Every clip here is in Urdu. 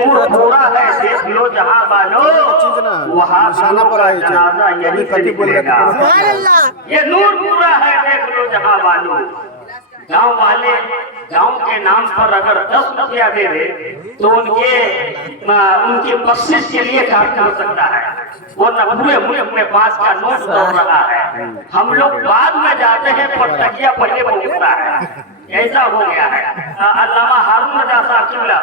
نور پورا ہے دیکھ لو جہاں والو وہاں جنازہ یہیں سے نکلے گا یہ نور پورا ہے دیکھ لو جہاں والو گاؤں والے گاؤں کے نام پر اگر 10 روپیہ دے دے تو ان کی بخشش کے لیے کام کر سکتا ہے ورنہ پورے ملک میں 5 کا نوٹ دوڑ رہا ہے ہم لوگ بعد میں جاتے ہیں پر تکیہ پہلے بولتا ہے ایسا ہو گیا ہے علامہ ہارون رضا صاحب قبلہ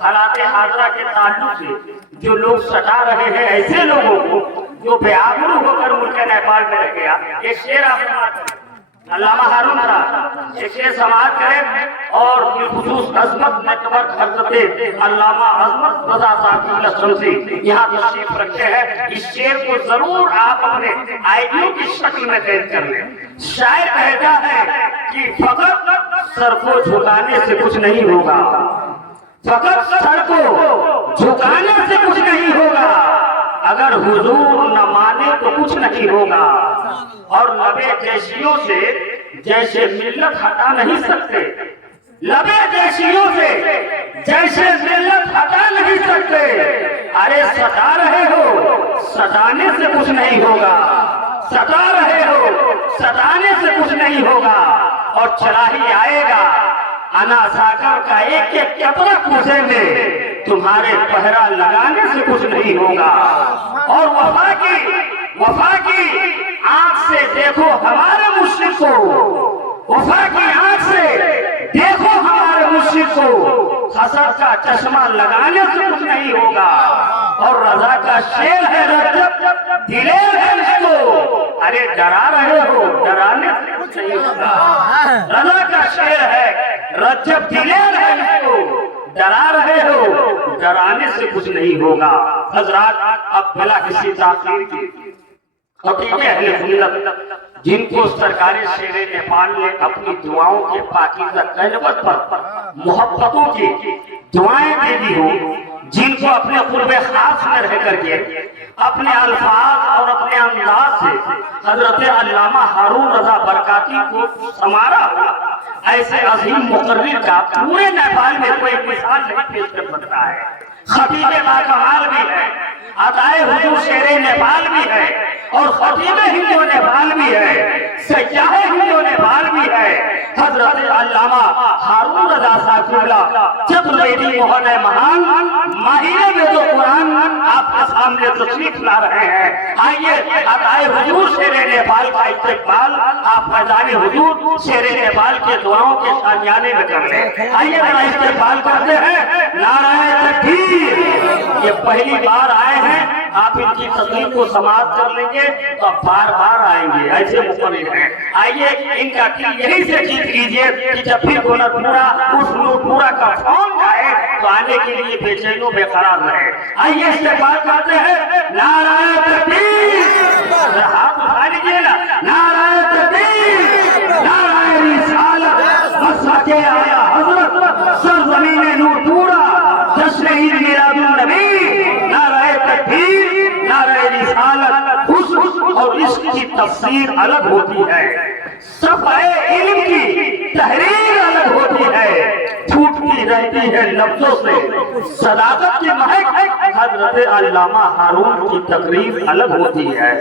حالات حاضرہ کے تعلق سے جو لوگ ستا رہے ہیں ایسے لوگوں کو جو بے آبرو ہو کر ملک نیپال میں رہ گیا ایک شعر آپ علامہ ہارون صاحب ایک شعر سماعت کریں اور بالخصوص عظمت نیٹورک حضرت علامہ عظمت رضا صاحب قبلہ شمسی یہاں تشریف رکھتے ہیں اس شعر کو ضرور آپ اپنے آئیڈیو کی شکل میں قید کر لیں شاعر کہتا ہے کہ فقط سر کو جھکانے سے کچھ نہیں ہوگا فقط سر کو جھکانے سے کچھ نہیں ہوگا اگر حضور نہ مانے تو کچھ نہیں ہوگا اور لبے جیشیوں سے جیسے ملت ہٹا نہیں سکتے لبے جیشیوں سے جیسے ملت ہٹا نہیں سکتے ارے ستا رہے ہو ستانے سے کچھ نہیں ہوگا ستا رہے ہو ستانے سے کچھ نہیں ہوگا اور چلا ہی آئے گا انا ساکر کا ایک ایک قطرہ کوسے میں تمہارے پہرا لگانے سے کچھ نہیں ہوگا اور وفا کی آنکھ سے دیکھو ہمارے مشرق کو وفا کی آنکھ سے دیکھو ہمارے مشرق کو حسد کا چشمہ لگانے سے کچھ نہیں ہوگا اور رضا کا شعر ہے رجب دلیر ہے اس کو ارے ڈرا رہے ہو ڈرانے سے کچھ نہیں ہوگا رضا کا شعر ہے رجب دلیر ہے اس کو ڈرا رہے ہو ڈرانے سے کچھ نہیں ہوگا حضرات اب بلا کسی تاخیر کی خطیب اہل سنت جن کو سرکار شیر نیپال نے اپنی دعاؤں کے پاکیزہ کلمت پر محبتوں کی دعائیں دے دی ہو جن کو اپنے قرب خاص میں رہ کر کے اپنے الفاظ اور اپنے انداز سے حضرت علامہ ہارون رضا برکاتی کو سمارا ہوا ایسے عظیم مقرر کا پورے نیپال میں کوئی مثال نہیں پیش کر سکتا ہے خطیب باکمال بھی ہے عطائے حضور شیر نیپال بھی ہے اور خطیب ہندو نیپال بھی ہے سیاح ہندو نیپال بھی ہے حضرت علامہ ہارون رضا صاحب قبلہ چترویدی موہن مہان ماہر وید و قرآن آپ کے سامنے تشریف لا رہے ہیں آئیے عطائے حضور شیر نیپال کا استقبال آپ فیضان حضور شیر نیپال کے دعاؤں کے سامیانے میں کر لیں آئیے ذرا استقبال کرتے ہیں نعرہ تکبیر یہ پہلی بار آئے ہیں آپ ان کی تقریر کو سماعت کر لیں گے تو بار بار آئیں گے ایسے مقرر ہیں آئیے ان کا دل یہی سے جیت لیجئے کہ جب پھر گولرپورہ اس نورپورہ کا فون آئے تو آنے کے لیے بے چین و بے قرار رہے آئیے استقبال کرتے ہیں نعرہ تکبیر ہاتھ اٹھا لیجیے نا نعرہ تکبیر نعرہ رسالت مسجد آیا حضرت سرزمین نورپورہ جشن عید میلاد النبی نعرہ تکبیر نعرہ رسالت اور اس کی تفسیر الگ ہوتی ہے صفحہ علم کی تحریر الگ ہوتی ہے پھوٹتی رہتی ہے لفظوں سے صداقت کی مہک حضرت علامہ ہارون کی تقریر الگ ہوتی ہے